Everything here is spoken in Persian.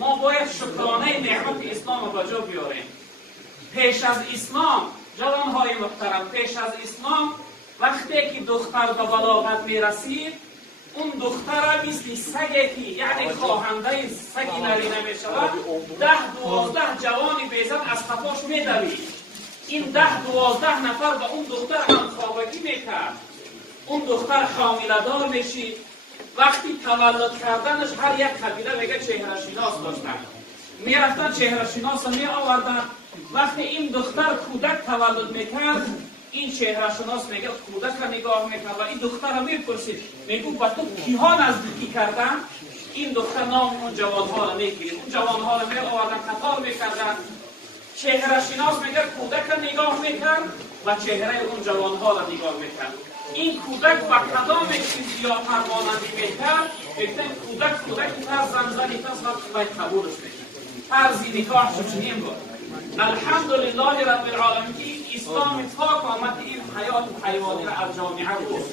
ما باید شکرانه نعمت اسلام رو به جا بیاریم. پیش از اسلام جوانهای محترم، پیش از اسلام وقتی که دختر به بلاغت میرسید، اون دختر مثل سگی که یعنی خواهنده سگی نرینه میشود 10-12 جوانی بیزد از خفاش میدوید. این 10-12 نفر به اون دختر همخوابگی میکرد. اون دختر حامله دار میشید. وقتی تولد کردنش هر یک قبیله میگه چهره شناس داشتن، میرفتن چهره شناس می آوردن. وقتی این دختر کودک تولد میکرد، این چهره شناس میگه کودک را نگاه میکرد و این دختر را میپرسید، میگو با تو کیها نزدیکی کردن؟ این دختر نام اون جوانها را میگیرد، اون جوانها را می آوردن قطار میکردن. چهره شناس میگه کودک را نگاه میکرد و چهره اون جوانها را نگاه میکرد. این کودک با کدام چیزی یا پروانندی میکرد، بگتن کودک تر زنزنی تر باید قبولش میکرد. طرزی نکاح چنین بود. الحمدلله رب العالمین، اسلام پاک آمد این حیات حیوانی را از جامعه بود.